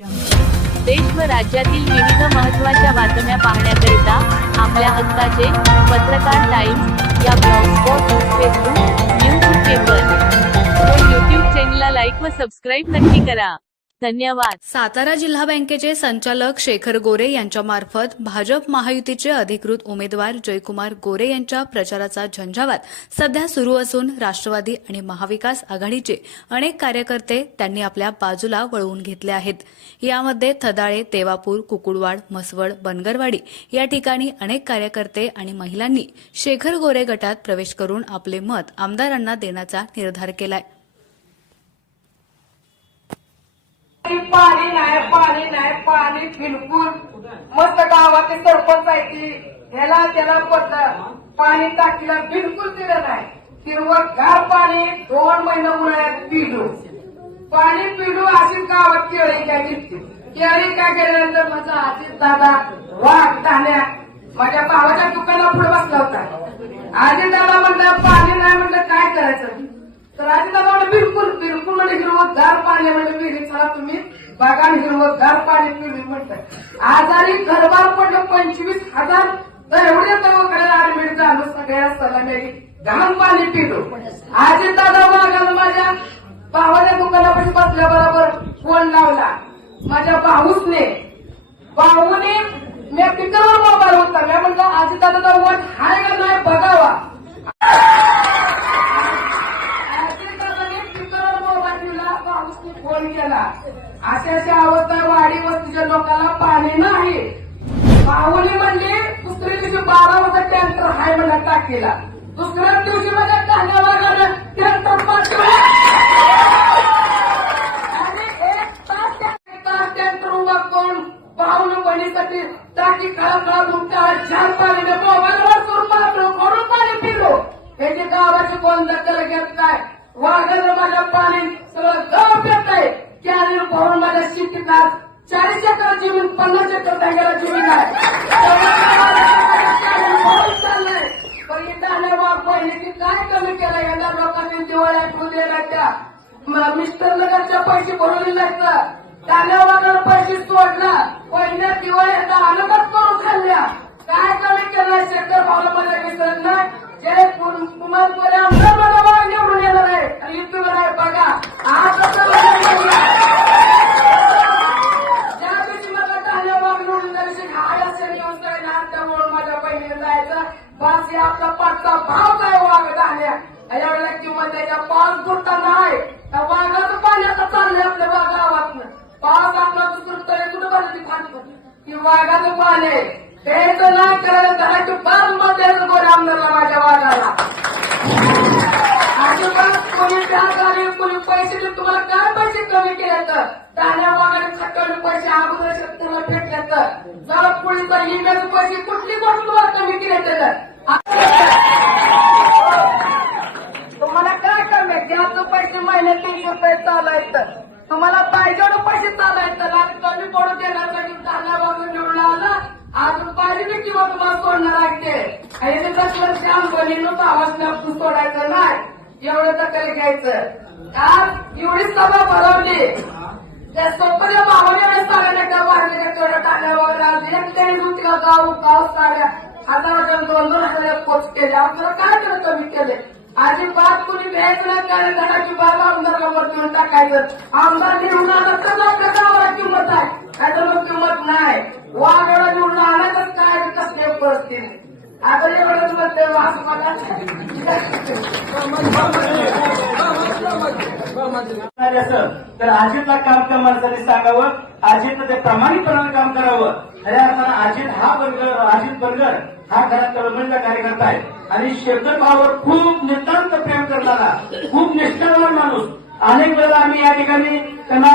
देश व राज्यातील विविध महत्त्वाच्या बातम्या पाहण्याकरिता आपल्या हक्काचे पत्रकार टाइम्स या ब्लॉगस्पॉट फेसबुक न्यूज पेपर व यूट्यूब चॅनलला लाईक व सबस्क्राईब नक्की करा. धन्यवाद. सातारा जिल्हा बँकेचे संचालक शेखर गोरे यांच्या मार्फत भाजप महायुतीचे अधिकृत उमेदवार जयकुमार गोरे यांच्या प्रचाराचा झंझावात सध्या सुरू असून राष्ट्रवादी आणि महाविकास आघाडीचे अनेक कार्यकर्ते त्यांनी आपल्या बाजूला वळवून घेतले आहेत. यामध्ये थदाळे देवापूर कुकुडवाड म्हसवड बनगरवाडी या ठिकाणी अनेक कार्यकर्ते आणि महिलांनी शेखर गोरे गटात प्रवेश करून आपले मत आमदारांना देण्याचा निर्धार केलाय पाणी नाही पाणी नाही पाणी बिलकुल. मस्त गावाचे सरपंच आहे ती. ह्याला त्याला पडलं. पाणी टाकीला बिलकुल दिलं नाही. हिरवं गार पाणी दोन महिने उन्हाळ्यात पिलो. पाणी पिलो अशी गावात केळी काय घेतली केळी काय केल्यानंतर माझा आजी दादा वाघ धान्या माझ्या भावाच्या दुकानाला पुढे बसला होता. आजी दादा म्हणलं पाणी नाही म्हणलं काय करायचं? तर आजी दादा बिलकुल बिलकुल म्हणजे हिरवगार पाणी म्हणजे विहिरीचा तुम्ही. बागान हिरवगार गार पाणी पिली म्हणतात आजारी घरबार पडलं पंचवीस हजार. तर एवढे दवाखान्यात ऍडमिट झालो सगळ्या सलामेरी घाण पाणी पिलो. आजी दादा बागान माझ्या भावाच्या दुकानापाशी बसल्या बरोबर फोन लावला. माझ्या भाऊसने. भाऊने मी पिकावर मोबाईल होता. मी म्हणलं आजी दादा वन हाय का नाही बघावा फोन केला अशा अशा अवस्था वाडी वस्तीच्या लोकांना पाणी नाही. पाहुली म्हणली दुसऱ्या दिवशी बारा वाजता टँकर हाय म्हणा टाकीला. दुसऱ्या दिवशी म्हणजे कांद्या टँकर पाठवला आणि एक तास तास टँकर उभा करून पाहुणे बहिणीसाठी टाकी काळा काळा दुमटा छान पाणी मी मोबाईलवर करून मारलो करून पाणी पिलो. हे जे गावाची कोण दखल घेत काय वाघानं माझ्या पाणी सगळं गाव पेट आहे. कॅनेल भरून माझ्या शेतीत आज चाळीस एकर जमीन पन्नास एकर जागेला जमीन आहे चाललंय पण ही। दाणे वाघ काय कमी केलं यंदा लोकांनी दिवाळ्या ठेवून दिल्या त्या मिस्टर नगरच्या पैसे भरून जायचं दाण्यावागर पैसे सोडला पहिल्या दिवाळी अलगत करून खाल्ल्या काय कमी केलं शेखर भावला मला विसरलं जे जय कुमार गोरे आमदार मला बघा निवडून येणार आहे आणि युट्यूब आहे बघा आज असं बघा. ज्या दिवशी मला दाण्या वाग निवडून त्या दिवशी हाय असेल येऊन जाईल त्यामुळे माझ्या बहिणीने जायचं बस हे आपला पाचचा भाव काय वाघ दाण्या यावेळेला किंमत त्याच्या पाच फुटता नाही त्या वाघाचं पाणी आता चाललंय आपल्या बा- गावातनं पाच आपला दुसरं तरी कुठं बरं ती फाटलं की वाघाचं पाणी आहे. त्याचं नाही करायला त्याला की पाच मत आमदारला माझ्या वाघाला. अजिबात कोणी त्याग कोणी पैसे देऊन तुम्हाला काय पैसे कमी केले तर दाण्या वागाने खटवले पैसे अगोदर शेतकऱ्याला भेटले तर जरा पोळीचा पैसे कुठली गोष्ट तुम्हाला कमी केले तर तुम्हाला काय कमी? आहे? पैसे महिन्यात तीनशे रुपये चालायत. तुम्हाला पाहिजे एवढं पैसे चालायचं आणि कमी पडू देणार दाण्या वागून निवडून आला अजून पाहिजे नाही किंवा तुम्हाला लागते आणि ते कसलं श्याम बहिणीनं आवाज आपण सोडायचं नाही. एवढं दखल घ्यायचं? आज एवढी सभा भरवली त्या सोपऱ्या भावाने वेळेस साड्या त्या वाढलेल्या तेवढ्या टाळ्या वगैरे आज एकट्याने दुसऱ्या गाव गाव साड्या हजाराच्या दोन दोन हजार पोच केले आपल्याला काय करत मी केले? अजिबात कुणी घ्यायचं नाही कारण घराची आमदारला मत देऊन टाकायचं. आमदार निवडून आला तर आपल्या गावाला किंमत आहे? काय तर मग किंमत नाही. वाघाला निवडून आणायचं काय कसले परिस्थिती? आता एवढंच मत असं तर अजितला काम त्या माणसाने सांगावं अजितनं ते प्रामाणिकपणानं काम करावं. खऱ्या अर्थानं अजित हा बर्गर अजित बर्गर हा खरा तळमळीचा कार्यकर्ता आहे. आणि शेखर भावावर खूप नितांत प्रेम करणारा खूप निष्ठावान माणूस. अनेक वेळेला आम्ही या ठिकाणी त्यांना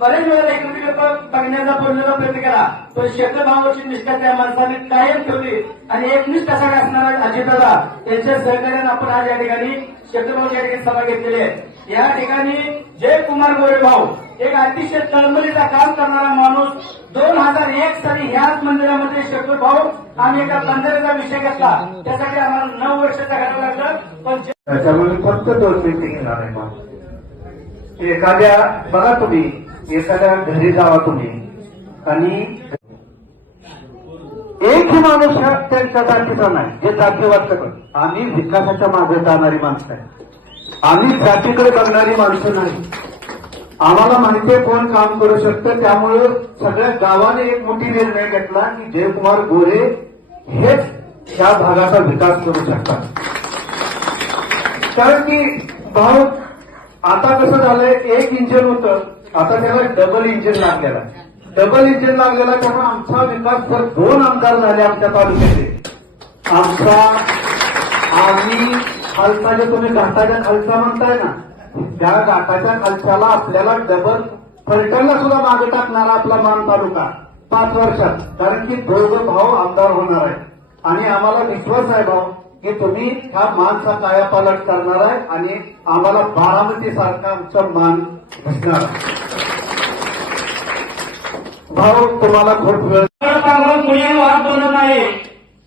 बरेच वेळेला एकत्र बघण्याचा बोलण्याचा प्रयत्न केला. पण शेतभावाची निष्ठा त्या माणसाने कायम ठेवली. आणि एकनिष्ठ असा असणारा अजितदादा त्यांच्या सहकार्याने आपण आज या ठिकाणी शेतभावाच्या भाऊ या ठिकाणी सभा घेतलेली आहे. या ठिकाणी जय कुमार गोरे भाऊ एक अतिशय तळमळीचा काम करणारा माणूस दोन हजार एक साली ह्याच मंदिरामध्ये शेकडू भाऊ आम्ही एका बंधाऱ्याचा विषय घेतला. त्यासाठी आम्हाला नऊ वर्षाचा घालावं लागलं. पण त्याच्यामुळे फक्त दोन मिनिटं घेणार आहे मग एखाद्या बघा तुम्ही एखाद्या घरी जावा तुम्ही. आणि एकही माणूस त्यांच्या जातीचा नाही जे जातीवाद करत. आम्ही विकासाच्या मागे जाणारी माणसं आहे. आम्ही जातीकडे बघणारी माणसं नाही. आम्हाला माहितीये कोण काम करू शकतं त्यामुळे सगळ्या गावाने एक मोठी निर्णय घेतला की जयकुमार गोरे हेच त्या भागाचा विकास करू शकतात. कारण की भाऊ आता कसं झालंय एक इंजिन होतं आता त्याला डबल इंजिन लागलेला डबल इंजिन लागलेला त्यामुळे आमचा विकास जर दोन आमदार झाले आमच्या तालुक्याचे आमचा आम्ही खालचा जे तुम्ही घाटाच्या खालसा म्हणताय ना त्या घाटाच्या खालच्याला आपल्याला डबल फलटणला सुद्धा मागे टाकणारा आपला मान तालुका पाच वर्षात. कारण की दोघं भाऊ आमदार होणार आहे. आणि आम्हाला विश्वास आहे भाऊ की तुम्ही ह्या मानचा कायापालट करणार आहे आणि आम्हाला बारामती सारखा आमचा मान दिसणार भाऊ तुम्हाला खूप वेळ चांगलं वाद बनत नाही.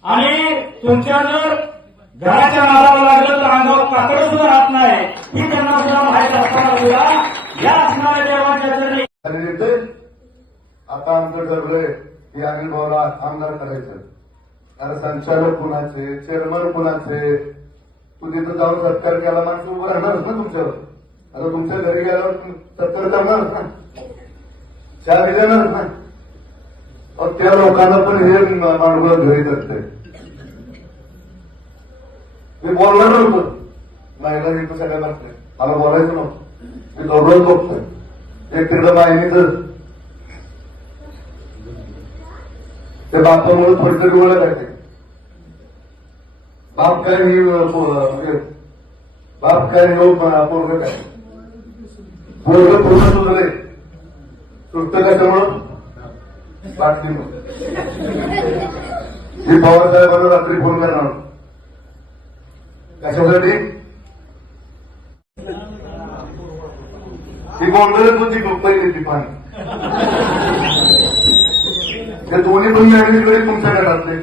आणि तुमच्या जर घराच्या नादाला लागलं तर अंगावर काकड सुद्धा राहत नाही. ही त्यांना सुद्धा माहीत असताना सुद्धा या असणाऱ्या देवाच्या जरी आता आमचं ठरलंय की अनिल भाऊला आमदार करायचं. कारण संचालक कुणाचे चेअरमन कुणाचे? तू तिथं जाऊन सत्कार केला माणसं उभं राहणारच ना तुमच्यावर. आता तुमच्या घरी गेल्यावर सत्कार करणारच ना? चहा दिल्यानच ना? त्या लोकांना पण हे माणूस घरी करते मी बोलणार नव्हतं. बायला इथं सगळ्या बसले मला बोलायचं नव्हतं. मी दररोज बघतोय. एक तिकडं बाईने तर ते बापामुळे थोडी तरी ओळख आहे. बाप काय ही म्हणजे बाप काय हो पोरग काय? पोरग पूर्ण सुधरे सुटत कशामुळं बाटलीमुळे ही पवार साहेबांना रात्री फोन करणार कशासाठी? ही गोंधळच होती खूप पहिली ती पाणी. त्या दोन्ही पण मॅनेजकडे तुमच्या घरातले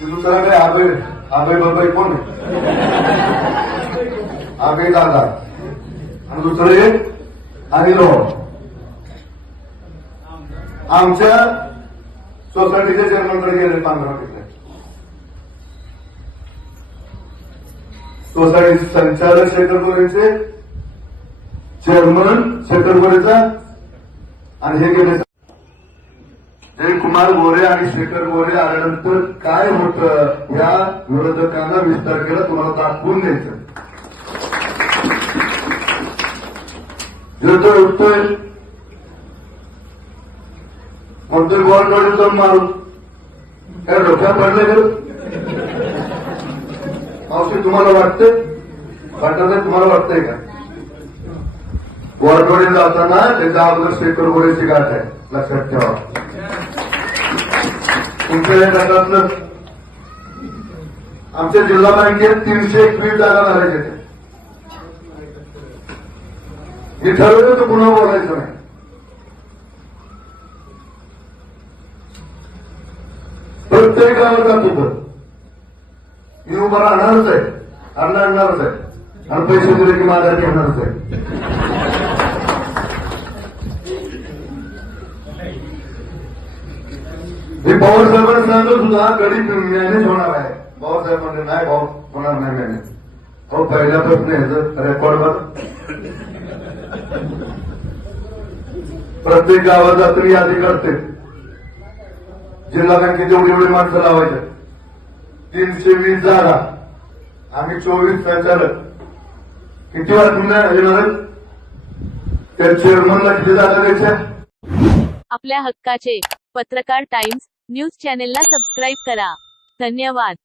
ते दुसरा काय? आबे. आबे बाबाई कोण आहे आबे दादा. आणि दुसरे आणि अनिल आमच्या सोसायटीच्या चेअरमनकडे गेले पांढरा सोसायटी संचालक शेखर गोरेचे चेअरमन शेखर गोरेचा आणि हे गेले जयकुमार गोरे आणि शेखर गोरे आल्यानंतर काय होतं? या विरोधकांना विस्तार केला तुम्हाला दाखवून द्यायचं. येतोय उठतोय कोणतरी गोरकडे जाऊन मारून. काय डोक्यात पडले गेलं मावशी तुम्हाला वाटतंय? वाटत तुम्हाला वाटतंय का? वरकडे जाताना त्याच्या अगोदर शेकर गोरेची गाठ आहे. लक्षात ठेवा. तुमच्या या गटातलं आमच्या जिल्हा बँकेत तीनशे एकवीस जागा भरायच्या हे ठरवलं तर पुन्हा बोलायचं नाही. प्रत्येक गावात जातो मी उभा राहणारच आहे. अण्णा आणणारच आहे. आणि पैसे दिले की माघार घेणारच आहे. हे पवार साहेबांनी सांगत सुद्धा गरीब मॅनेज होणार आहे पवार साहेब म्हणजे नाही भाऊ होणार नाही मॅनेज. अहो पहिल्यापासून ह्याचं रेकॉर्ड बघ. प्रत्येक गावात जातो यादी करते जिल्हा बँकेत एवढी एवढी माणसं लावायचं. तीनशे वीस जागा आम्ही चोवीस संचालक किती वाजून त्या चेअरमनला किती जागा द्यायच्या? आपल्या हक्काचे पत्रकार टाइम्स न्यूज चॅनेलला सबस्क्राईब करा. धन्यवाद.